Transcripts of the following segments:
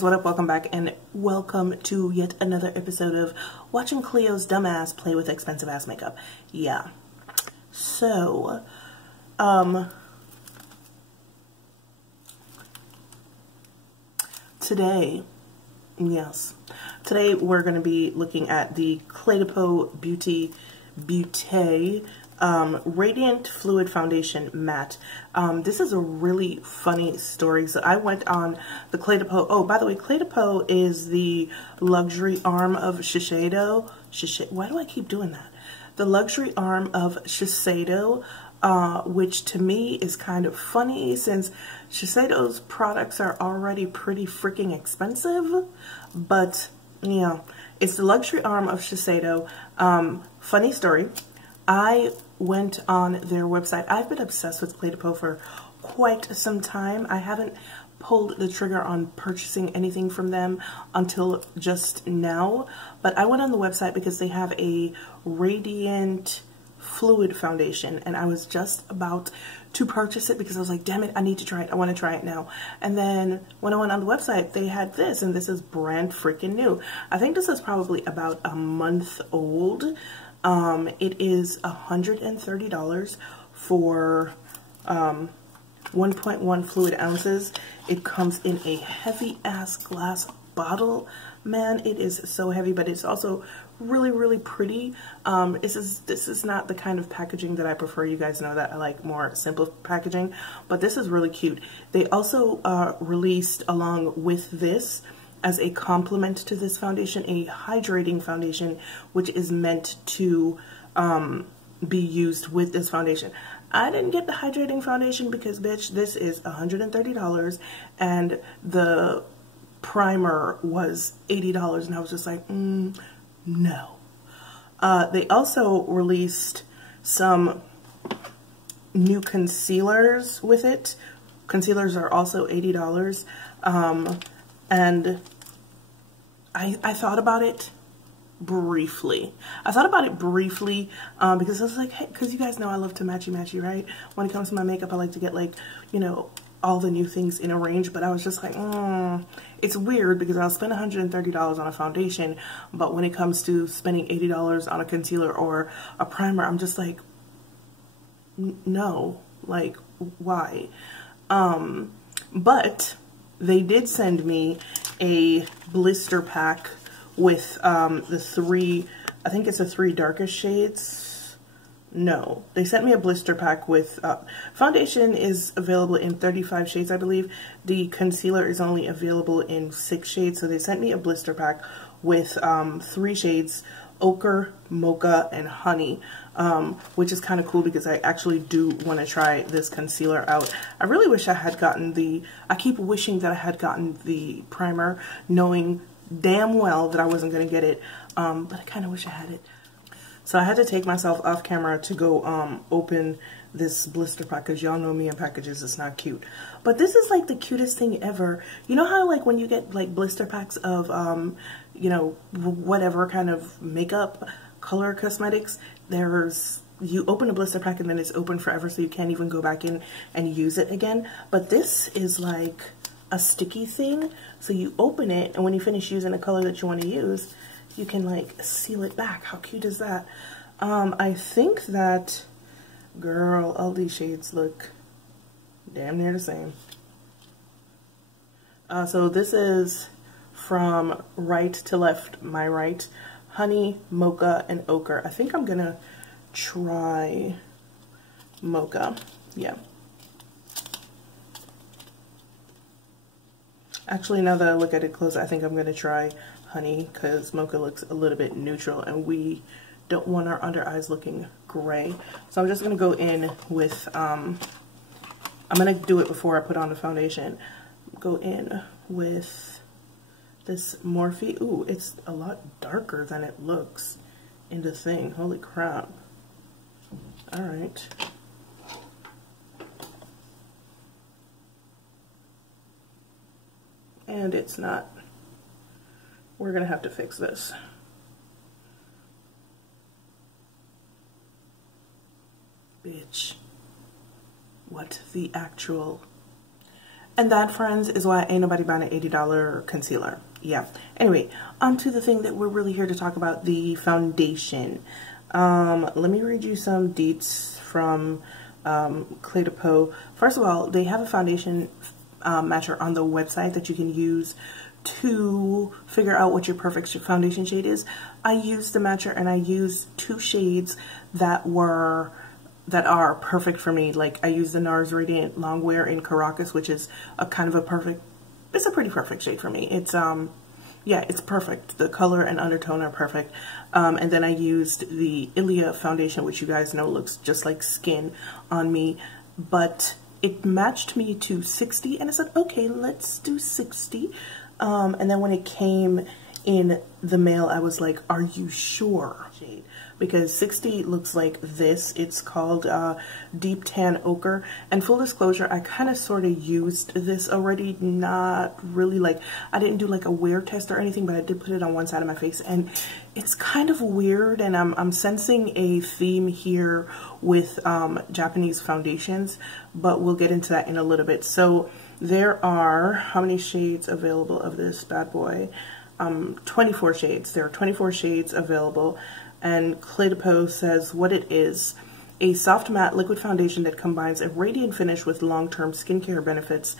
guys, what up? Welcome back and welcome to yet another episode of watching Cleo's dumbass play with expensive ass makeup. Yeah. So, today we're going to be looking at the Cle de Peau Beauty Radiant Fluid Foundation Matte. This is a really funny story. So I went on the Cle de Peau. Oh, by the way, Cle de Peau is the luxury arm of Shiseido. Why do I keep doing that? The luxury arm of Shiseido, which to me is kind of funny since Shiseido's products are already pretty freaking expensive. But yeah, it's the luxury arm of Shiseido. Funny story. I went on their website. I've been obsessed with Cle de Peau for quite some time. I haven't pulled the trigger on purchasing anything from them until just now, but I went on the website because they have a Radiant Fluid Foundation, and I was just about to purchase it because I was like, damn it, I need to try it. I want to try it now. And then when I went on the website, they had this, and this is brand freaking new. I think this is probably about a month old. It is $130 for 1.1 fluid ounces. It comes in a heavy ass glass bottle. Man, it is so heavy, but it's also really, really pretty. This is not the kind of packaging that I prefer. You guys know that I like more simple packaging, but this is really cute. They also released, along with this, as a complement to this foundation, a hydrating foundation, which is meant to be used with this foundation. I didn't get the hydrating foundation because, bitch, this is $130 and the primer was $80, and I was just like, no. They also released some new concealers with it. Concealers are also $80. And I thought about it briefly. Because I was like, hey, because you guys know I love to matchy, right? When it comes to my makeup, I like to get, like, you know, all the new things in a range. But I was just like, it's weird because I'll spend $130 on a foundation, but when it comes to spending $80 on a concealer or a primer, I'm just like, no, like, why? But they did send me a blister pack with the three, I think it's the three darkest shades. No, they sent me a blister pack with, foundation is available in 35 shades, I believe. The concealer is only available in 6 shades, so they sent me a blister pack with 3 shades, ochre, mocha, and honey, which is kind of cool because I actually do want to try this concealer out. I really wish I had gotten I keep wishing that I had gotten the primer, knowing damn well that I wasn't going to get it, but I kind of wish I had it. So I had to take myself off camera to go open this blister pack, because y'all know me and packages, it's not cute. But this is like the cutest thing ever. You know how, like, when you get like blister packs of you know, whatever kind of makeup, color cosmetics, you open a blister pack and then it's open forever, so you can't even go back in and use it again. But this is like a sticky thing, so you open it, and when you finish using the color that you want to use, you can like seal it back. How cute is that? I think that, girl, all these shades look damn near the same. So this is from right to left, my right, honey, mocha, and ochre. I think I'm gonna try mocha. Yeah. Actually, now that I look at it close, I think I'm gonna try honey, because mocha looks a little bit neutral and we don't want our under eyes looking gray. So I'm just gonna go in with, I'm gonna do it before I put on the foundation. Go in with this Morphe. Ooh, it's a lot darker than it looks in the thing. Holy crap. All right. And it's not. We're gonna have to fix this. Bitch. What the actual... And that, friends, is why ain't nobody buying an $80 concealer. Yeah. Anyway, on to the thing that we're really here to talk about, the foundation. Let me read you some deets from Cle de Peau. First of all, they have a foundation matcher on the website that you can use to figure out what your perfect foundation shade is. I used the matcher and I used 2 shades that are perfect for me. Like I used the NARS Radiant Longwear in Caracas, which is a kind of a perfect, it's a pretty perfect shade for me. It's yeah, it's perfect. The color and undertone are perfect. And then I used the Ilia foundation, which you guys know looks just like skin on me, but it matched me to 60, and I said, okay, let's do 60. And then when it came in the mail, I was like, are you sure? Because 60 looks like this. It's called Deep Tan Ochre. And full disclosure, I kind of sort of used this already. Not really, like, I didn't do like a wear test or anything, but I did put it on one side of my face. And it's kind of weird, and I'm sensing a theme here with Japanese foundations, but we'll get into that in a little bit. So there are, how many shades available of this bad boy? 24 shades. There are 24 shades available. And Cle de Peau says what it is: a soft matte liquid foundation that combines a radiant finish with long-term skincare benefits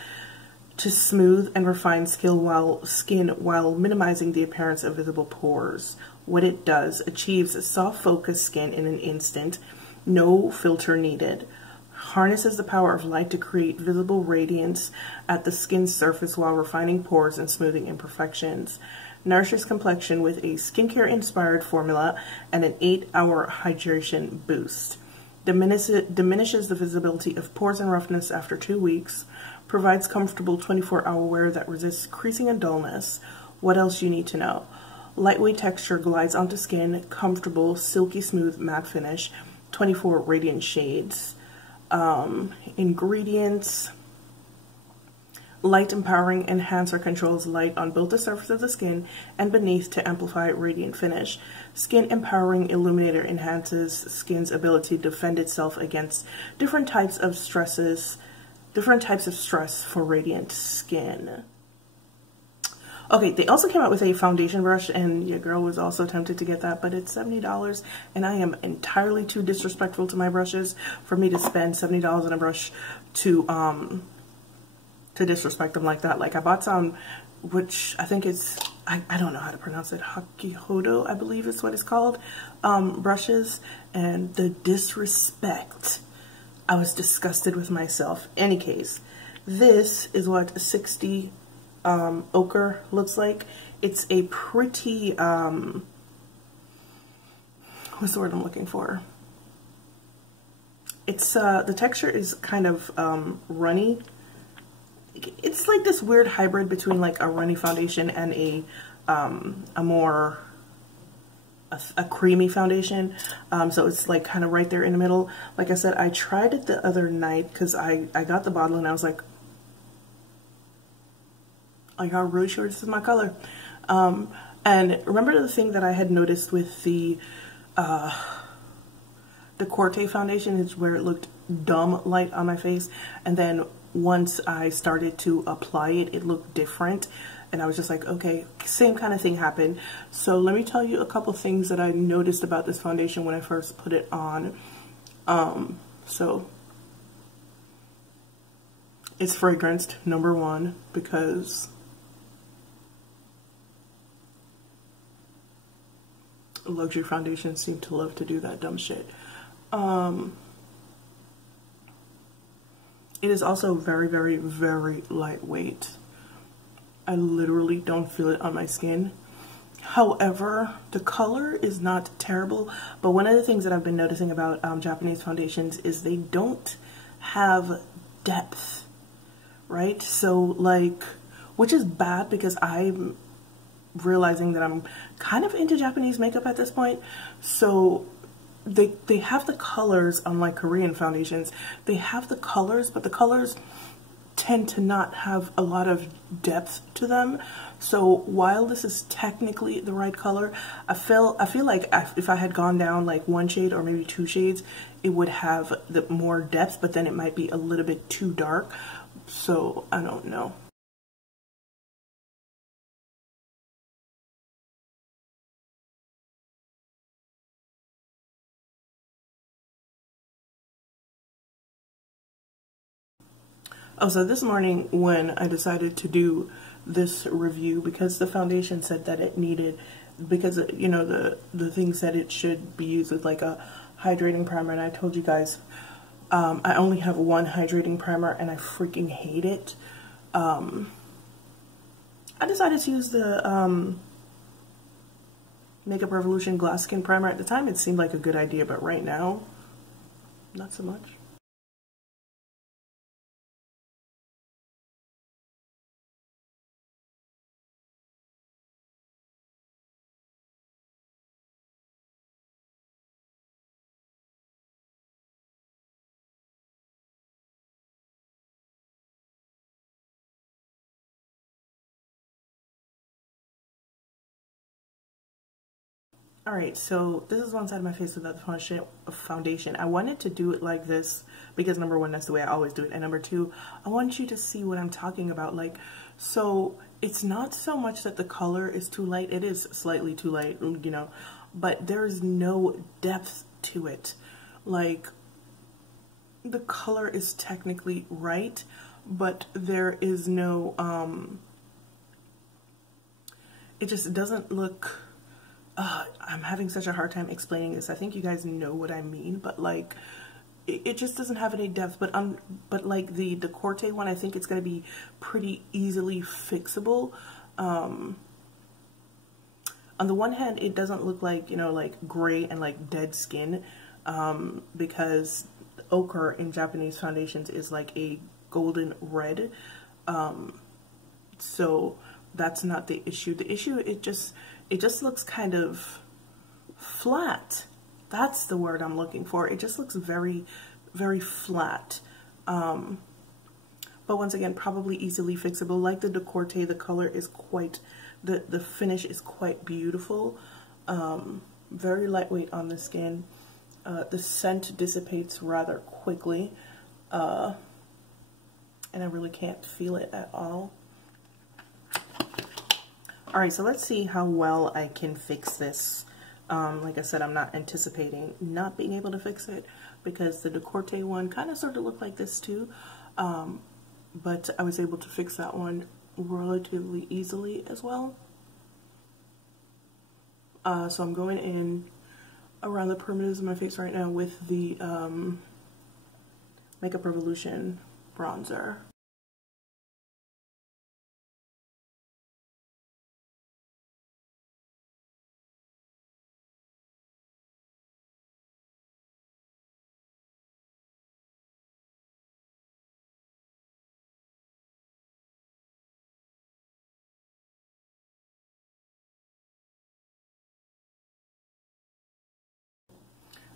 to smooth and refine skin while minimizing the appearance of visible pores. What it does: achieves a soft focused skin in an instant, no filter needed. Harnesses the power of light to create visible radiance at the skin's surface while refining pores and smoothing imperfections. Nourishes complexion with a skincare-inspired formula and an 8-hour hydration boost. Diminishes the visibility of pores and roughness after 2 weeks. Provides comfortable 24-hour wear that resists creasing and dullness. What else you need to know? Lightweight texture glides onto skin. Comfortable, silky smooth matte finish. 24 radiant shades. Ingredients: light empowering enhancer controls light on both the surface of the skin and beneath to amplify radiant finish. Skin empowering illuminator enhances skin's ability to defend itself against different types of stress for radiant skin. Okay, they also came out with a foundation brush, and your girl was also tempted to get that, but it's $70, and I am entirely too disrespectful to my brushes for me to spend $70 on a brush to disrespect them like that. Like, I bought some, which I think is, I don't know how to pronounce it, Huda, I believe is what it's called, brushes, and the disrespect, I was disgusted with myself. Any case, this is what 60 ochre looks like. It's a pretty, what's the word I'm looking for? It's, the texture is kind of runny. It's like this weird hybrid between like a runny foundation and a creamy foundation. So it's like kind of right there in the middle. Like I said, I tried it the other night because I got the bottle and I was like, are y'all really sure this is my color? And remember the thing that I had noticed with the Corte foundation is where it looked dumb light on my face, and then once I started to apply it, it looked different, and I was just like, okay, same kind of thing happened. So let me tell you a couple things that I noticed about this foundation when I first put it on. So it's fragranced, number one, because luxury foundations seem to love to do that dumb shit. It is also very, very, very lightweight. I literally don't feel it on my skin. However, the color is not terrible, but one of the things that I've been noticing about Japanese foundations is they don't have depth, right? So like, which is bad because I'm realizing that I'm kind of into Japanese makeup at this point. So they have the colors, unlike Korean foundations. They have the colors, but the colors tend to not have a lot of depth to them. So while this is technically the right color, I feel like if I had gone down like one shade or maybe 2 shades, it would have the more depth, but then it might be a little bit too dark. So I don't know. Oh, so this morning when I decided to do this review, because the foundation said that it needed, because you know the thing said it should be used with like a hydrating primer, and I told you guys I only have one hydrating primer and I freaking hate it. I decided to use the Makeup Revolution Glass Skin Primer. At the time it seemed like a good idea, but right now, not so much. Alright, so this is one side of my face without the foundation. I wanted to do it like this because number one, that's the way I always do it. And number two, I want you to see what I'm talking about. Like, so it's not so much that the color is too light. It is slightly too light, you know, but there's no depth to it. Like, the color is technically right, but there is no, it just doesn't look... I'm having such a hard time explaining this. I think you guys know what I mean, but like it just doesn't have any depth. But like the Corte one, I think it's gonna be pretty easily fixable. On the one hand, it doesn't look like, you know, like gray and like dead skin, because ochre in Japanese foundations is like a golden red. So that's not the issue. The issue, it just looks kind of flat. That's the word I'm looking for. It just looks very, very flat. But once again, probably easily fixable. Like the Corte, the color is quite, the finish is quite beautiful. Very lightweight on the skin. The scent dissipates rather quickly. And I really can't feel it at all. Alright, so let's see how well I can fix this. Like I said, I'm not anticipating not being able to fix it because the Corte one kind of sort of looked like this too. But I was able to fix that one relatively easily as well. So I'm going in around the perimeters of my face right now with the Makeup Revolution bronzer.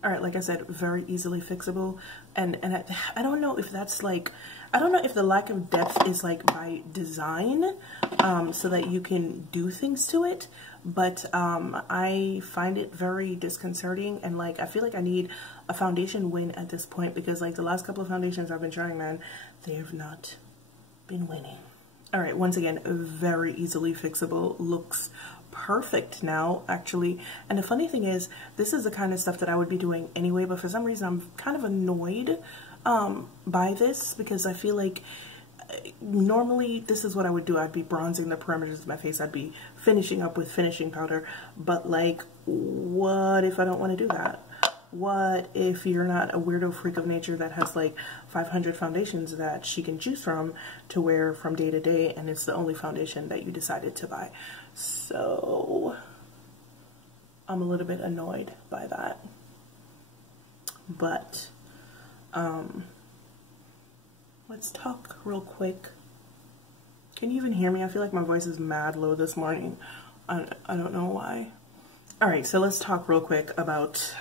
Alright, like I said, very easily fixable, and I don't know if that's like, I don't know if the lack of depth is like by design, so that you can do things to it, but I find it very disconcerting, and like I feel like I need a foundation win at this point, because like the last couple of foundations I've been trying, man, they have not been winning. Alright, once again, very easily fixable, looks perfect now, actually. And the funny thing is, this is the kind of stuff that I would be doing anyway, but for some reason I'm kind of annoyed by this, because I feel like normally this is what I would do. I'd be bronzing the perimeters of my face, I'd be finishing up with finishing powder, but like, what if I don't want to do that? What if you're not a weirdo freak of nature that has like 500 foundations that she can choose from to wear from day to day, and it's the only foundation that you decided to buy? So I'm a little bit annoyed by that. But let's talk real quick. Can you even hear me? I feel like my voice is mad low this morning. I don't know why. Alright, so let's talk real quick about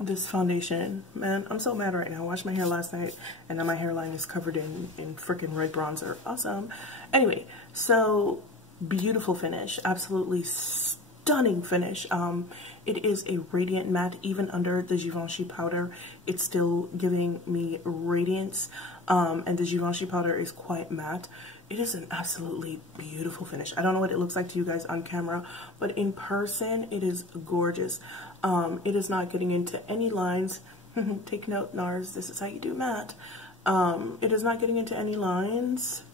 this foundation. Man, I'm so mad right now. I washed my hair last night and now my hairline is covered in freaking red bronzer. Awesome. Anyway, so beautiful finish. Absolutely stunning. stunning finish. It is a radiant matte. Even under the Givenchy powder, it's still giving me radiance. And the Givenchy powder is quite matte. It is an absolutely beautiful finish. I don't know what it looks like to you guys on camera, but in person, it is gorgeous. It is not getting into any lines. Take note, NARS, this is how you do matte. It is not getting into any lines.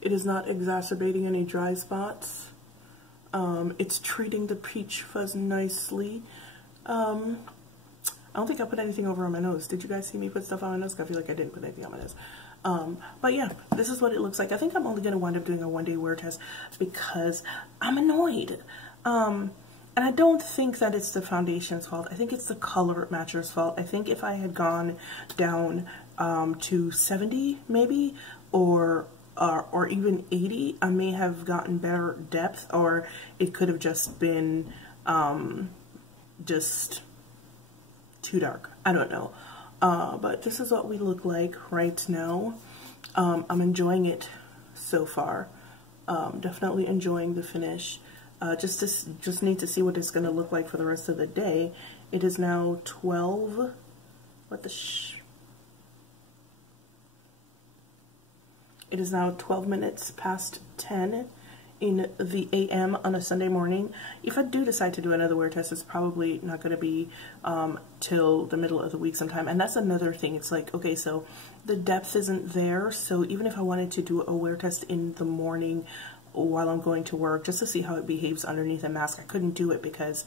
It is not exacerbating any dry spots. It's treating the peach fuzz nicely. I don't think I put anything over on my nose. Did you guys see me put stuff on my nose? I feel like I didn't put anything on my nose. But yeah, this is what it looks like. I think I'm only going to wind up doing a one-day wear test because I'm annoyed. And I don't think that it's the foundation's fault. I think it's the color matcher's fault. I think if I had gone down to 70 maybe, or even 80, I may have gotten better depth, or it could have just been just too dark. I don't know. But this is what we look like right now. I'm enjoying it so far. Definitely enjoying the finish. Just need to see what it's going to look like for the rest of the day. It is now 12. What the It is now 12 minutes past 10 in the AM on a Sunday morning. If I do decide to do another wear test, it's probably not going to be till the middle of the week sometime. And that's another thing. It's like, okay, so the depth isn't there. So even if I wanted to do a wear test in the morning while I'm going to work, just to see how it behaves underneath a mask, I couldn't do it because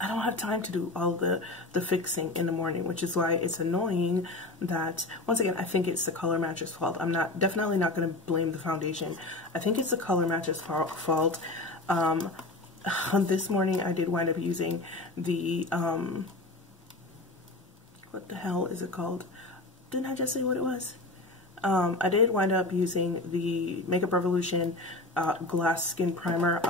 I don't have time to do all the fixing in the morning, which is why it's annoying that, once again, I think it's the color match's fault. I'm definitely not going to blame the foundation. I think it's the color match's fault. This morning I did wind up using the, what the hell is it called? Didn't I just say what it was? I did wind up using the Makeup Revolution Glass Skin Primer.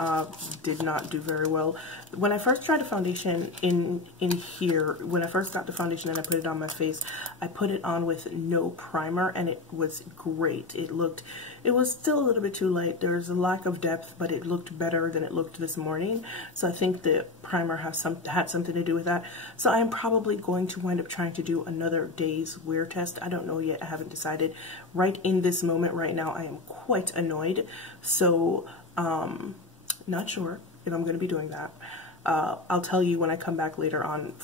Did not do very well. When I first tried the foundation in here, when I first got the foundation and I put it on my face, I put it on with no primer and it was great. It was still a little bit too light. There's a lack of depth, but it looked better than it looked this morning. So I think the primer had something to do with that. So I'm probably going to wind up trying to do another day's wear test. I don't know yet. I haven't decided. Right in this moment right now, I am quite annoyed. So not sure if I'm going to be doing that. I'll tell you when I come back later on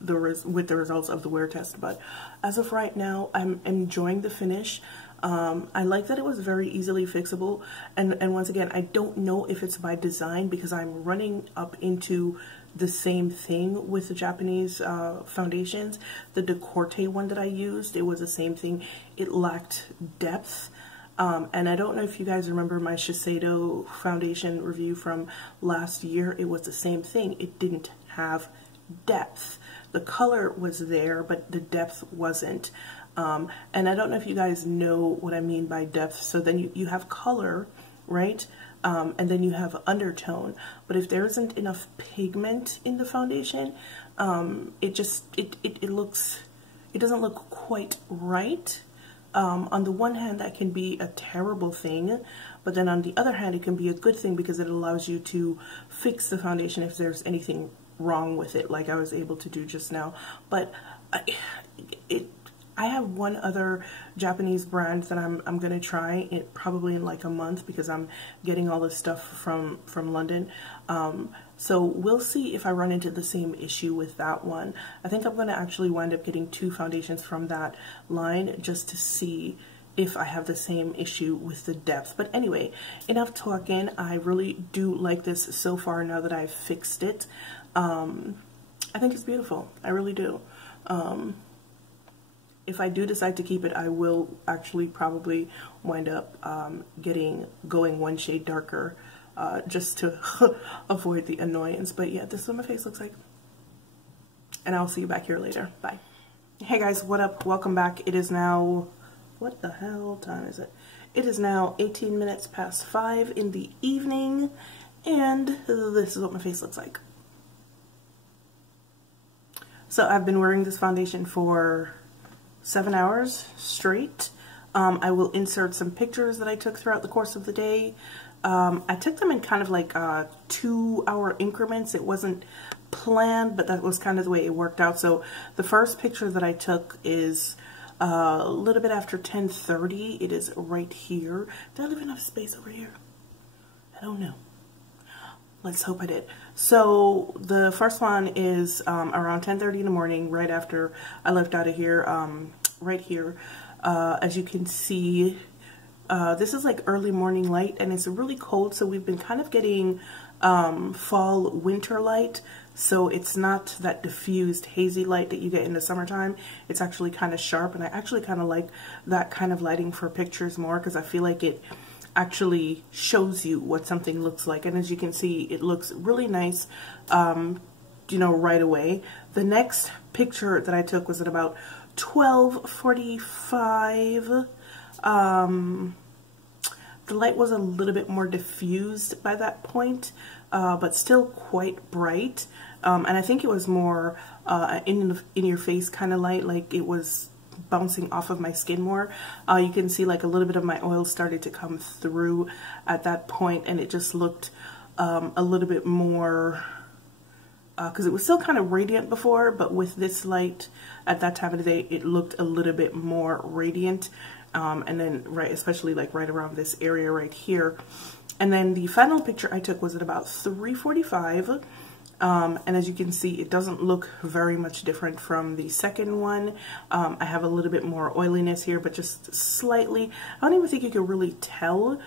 with the results of the wear test. But as of right now, I'm enjoying the finish. I like that it was very easily fixable, and once again, I don't know if it's by design because I'm running up into the same thing with the Japanese foundations. The Decorte one that I used, it was the same thing. It lacked depth. And I don't know if you guys remember my Shiseido foundation review from last year. It was the same thing. It didn't have depth. The color was there, but the depth wasn't. And I don't know if you guys know what I mean by depth. So then you have color, right? And then you have undertone. But if there isn't enough pigment in the foundation, it doesn't look quite right. On the one hand, that can be a terrible thing, but then on the other hand, it can be a good thing because it allows you to fix the foundation if there's anything wrong with it, like I was able to do just now. But I have one other Japanese brand that I'm gonna try it probably in like a month because I'm getting all this stuff from London. So we'll see if I run into the same issue with that one. I think I'm gonna actually wind up getting 2 foundations from that line just to see if I have the same issue with the depth. But anyway, enough talking. I really do like this so far now that I've fixed it. I think it's beautiful. I really do. If I do decide to keep it, I will actually probably wind up going one shade darker just to avoid the annoyance. But yeah, this is what my face looks like. And I'll see you back here later. Bye. Hey guys, what up? Welcome back. It is now, what the hell time is it? It is now 18 minutes past 5 in the evening, and this is what my face looks like. So I've been wearing this foundation for 7 hours straight. I will insert some pictures that I took throughout the course of the day. I took them in kind of like 2-hour increments. It wasn't planned, but that was kind of the way it worked out. So the first picture that I took is a little bit after 10:30. It is right here. Did I leave enough space over here? I don't know. Let's hope I did. So the first one is around 10:30 in the morning, right after I left out of here, right here. As you can see, this is like early morning light, and it's really cold, so we've been kind of getting fall winter light. So it's not that diffused hazy light that you get in the summertime. It's actually kind of sharp, and I actually kind of like that kind of lighting for pictures more, because I feel like it actually shows you what something looks like. And as you can see, it looks really nice, you know, right away. The next picture that I took was at about 12:45. The light was a little bit more diffused by that point, but still quite bright. And I think it was more in your face kind of light, like it was bouncing off of my skin more. You can see like a little bit of my oil started to come through at that point, and it just looked a little bit more, because it was still kind of radiant before, but with this light at that time of the day, it looked a little bit more radiant. And then especially like right around this area right here. And then the final picture I took was at about 3:45. And as you can see, it doesn't look very much different from the second one. I have a little bit more oiliness here, but just slightly. I don't even think you can really tell.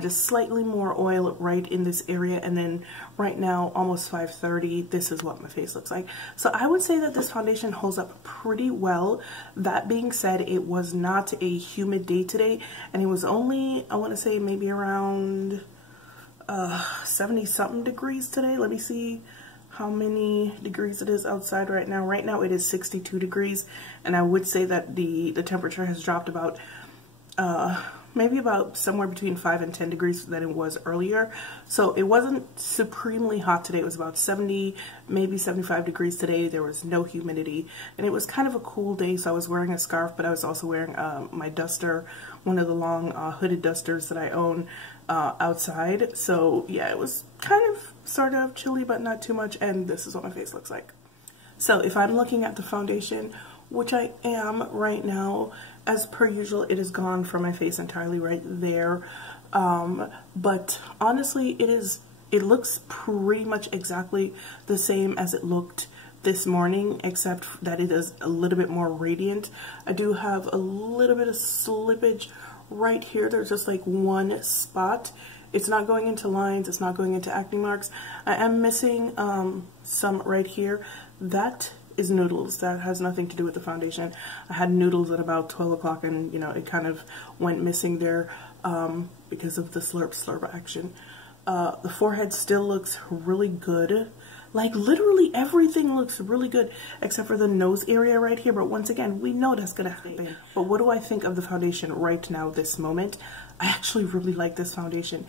Just slightly more oil right in this area. And then right now, almost 5:30, this is what my face looks like. So I would say that this foundation holds up pretty well. That being said, it was not a humid day today, and it was only, I want to say maybe around 70 something degrees today. Let me see how many degrees it is outside right now. Right now it is 62 degrees, and I would say that the temperature has dropped about maybe about somewhere between 5 and 10 degrees than it was earlier. So it wasn't supremely hot today. It was about 70, maybe 75 degrees today. There was no humidity, and it was kind of a cool day. So I was wearing a scarf, but I was also wearing my duster, one of the long hooded dusters that I own outside. So yeah, it was kind of sort of chilly, but not too much. And this is what my face looks like. So if I'm looking at the foundation, which I am right now, as per usual, it is gone from my face entirely right there. But honestly, it looks pretty much exactly the same as it looked this morning, except that it is a little bit more radiant. I do have a little bit of slippage right here. There's just like one spot. It's not going into lines, it's not going into acne marks. I am missing some right here. That is noodles. That has nothing to do with the foundation. I had noodles at about 12 o'clock, and you know, it kind of went missing there because of the slurp action. The forehead still looks really good. Like literally everything looks really good except for the nose area right here, but once again, we know that's gonna happen. But what do I think of the foundation right now, this moment? I actually really like this foundation.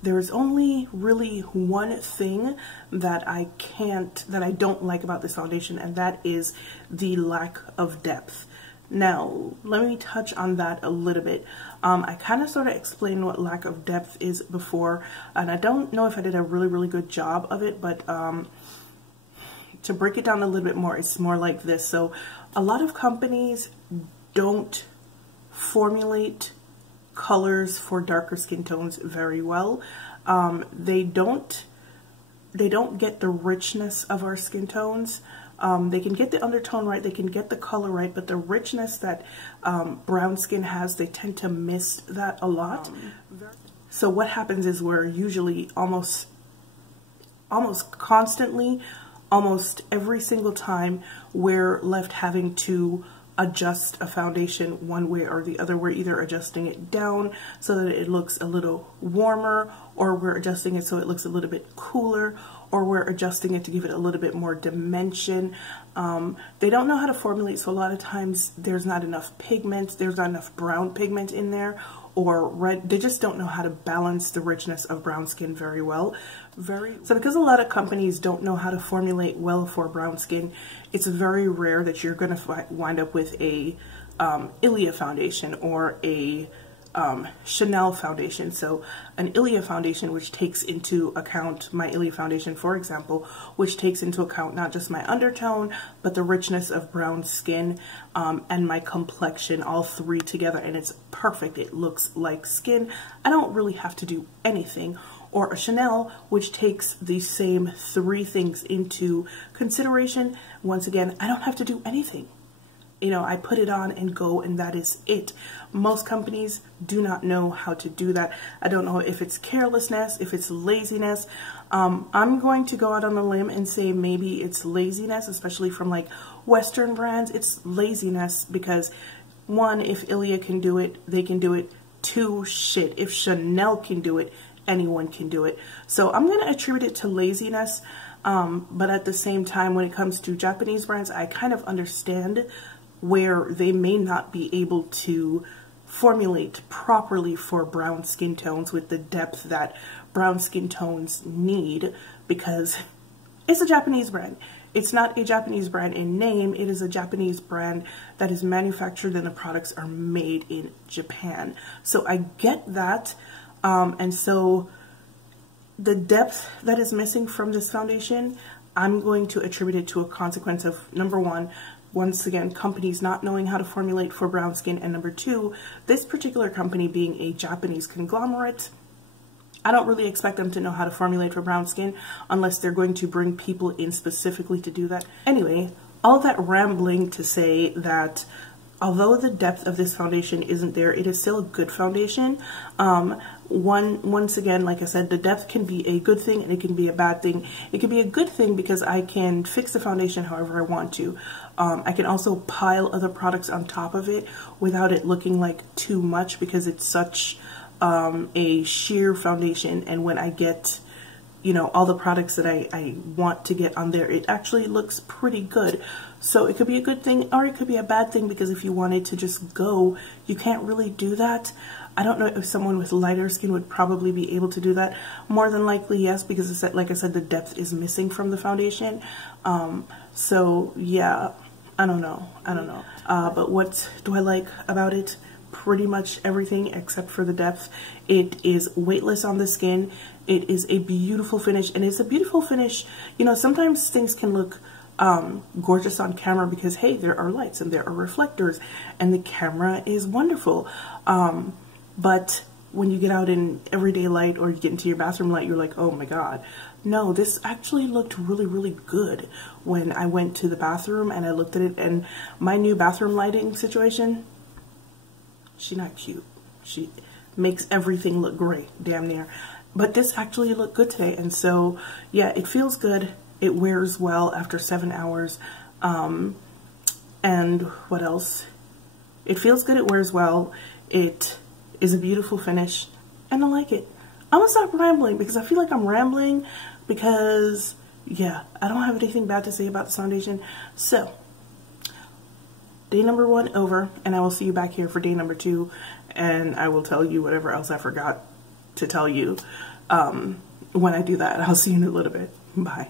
There's only really one thing that I don't like about this foundation, and that is the lack of depth. Now, let me touch on that a little bit. I kind of sort of explained what lack of depth is before, and I don't know if I did a really good job of it, but to break it down a little bit more, it's more like this. So a lot of companies don't formulate colors for darker skin tones very well. They don't get the richness of our skin tones. They can get the undertone right, they can get the color right, but the richness that brown skin has, they tend to miss that a lot. So what happens is we're usually almost constantly, almost every single time, we're left having to adjust a foundation one way or the other. We're either adjusting it down so that it looks a little warmer, or we're adjusting it so it looks a little bit cooler, or we're adjusting it to give it a little bit more dimension. They don't know how to formulate, so a lot of times there's not enough pigment, there's not enough brown pigment in there, or red. They just don't know how to balance the richness of brown skin very well. So because a lot of companies don't know how to formulate well for brown skin, it's very rare that you're going to wind up with a Ilia foundation or a Chanel foundation. So an Ilia foundation, which takes into account, my Ilia foundation, for example, which takes into account not just my undertone, but the richness of brown skin and my complexion, all three together, and it's perfect. It looks like skin. I don't really have to do anything. Or a Chanel, which takes the same three things into consideration. Once again, I don't have to do anything. You know, I put it on and go, and that is it. Most companies do not know how to do that. I don't know if it's carelessness, if it's laziness. I'm going to go out on a limb and say maybe it's laziness, especially from like Western brands. It's laziness because, one, if Ilia can do it, they can do it. Two, shit, if Chanel can do it, anyone can do it. So I'm going to attribute it to laziness. But at the same time, when it comes to Japanese brands, I kind of understand where they may not be able to formulate properly for brown skin tones with the depth that brown skin tones need, because it's a Japanese brand. It's not a Japanese brand in name, it is a Japanese brand that is manufactured and the products are made in Japan. So I get that, and so the depth that is missing from this foundation, I'm going to attribute it to a consequence of, number one, once again, companies not knowing how to formulate for brown skin, and number two, this particular company being a Japanese conglomerate. I don't really expect them to know how to formulate for brown skin unless they're going to bring people in specifically to do that. Anyway, all that rambling to say that although the depth of this foundation isn't there, it is still a good foundation. Once again, like I said, the depth can be a good thing and it can be a bad thing. It can be a good thing because I can fix the foundation however I want to. I can also pile other products on top of it without it looking like too much, because it's such a sheer foundation, and when I get, you know, all the products that I want to get on there, it actually looks pretty good. So it could be a good thing or it could be a bad thing, because if you wanted to just go, you can't really do that. I don't know if someone with lighter skin would probably be able to do that. More than likely, yes, because it's, like I said, the depth is missing from the foundation. So yeah, I don't know. But what do I like about it? Pretty much everything except for the depth. It is weightless on the skin. It is a beautiful finish, and it's a beautiful finish. You know, sometimes things can look gorgeous on camera because, hey, there are lights and there are reflectors and the camera is wonderful. But when you get out in everyday light or you get into your bathroom light, you're like, oh my God. No, this actually looked really, really good when I went to the bathroom and I looked at it, and my new bathroom lighting situation, she's not cute. She makes everything look great, damn near. But this actually looked good today, and so yeah, it feels good. It wears well after 7 hours. And what else? It feels good, it wears well. It is a beautiful finish, and I like it. I'm gonna stop rambling because I feel like I'm rambling because, yeah, I don't have anything bad to say about this foundation. So, day number 1 over, and I will see you back here for day number 2, and I will tell you whatever else I forgot to tell you when I do that. I'll see you in a little bit. Bye.